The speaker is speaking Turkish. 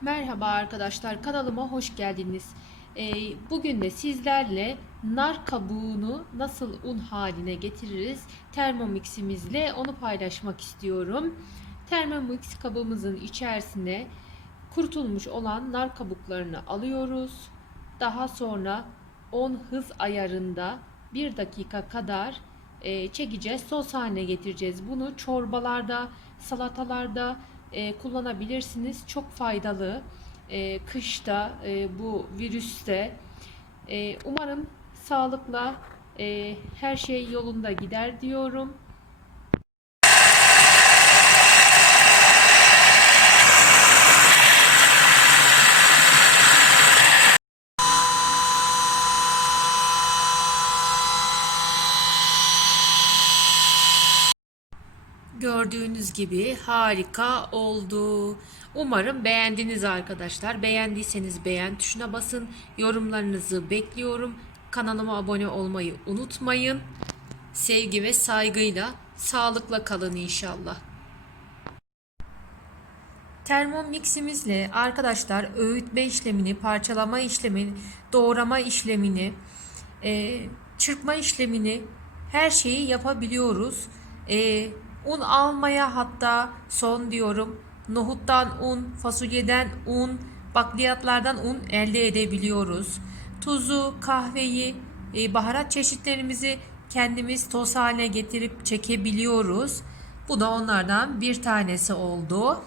Merhaba arkadaşlar kanalıma hoş geldiniz. Ee, bugün de sizlerle nar kabuğunu nasıl un haline getiririz Thermomix'imizle onu paylaşmak istiyorum. Thermomix kabımızın içerisine kurutulmuş olan nar kabuklarını alıyoruz. Daha sonra 10 hız ayarında 1 dakika kadar e, çekeceğiz. Sos haline getireceğiz. Bunu çorbalarda, salatalarda e, kullanabilirsiniz. Çok faydalı. E, kışta e, bu virüste e, umarım sağlıkla e, her şey yolunda gider diyorum. Gördüğünüz gibi harika oldu. Umarım beğendiniz arkadaşlar. Beğendiyseniz beğen tuşuna basın. Yorumlarınızı bekliyorum. Kanalıma abone olmayı unutmayın. Sevgi ve saygıyla sağlıkla kalın inşallah. Thermomix'imizle arkadaşlar öğütme işlemini, parçalama işlemini, doğrama işlemini, e, çırpma işlemini her şeyi yapabiliyoruz. E, un almaya hatta son diyorum nohuttan un, fasulyeden un, bakliyatlardan un elde edebiliyoruz. Tuzu, kahveyi, e, baharat çeşitlerimizi kendimiz toz haline getirip çekebiliyoruz. Bu da onlardan bir tanesi oldu.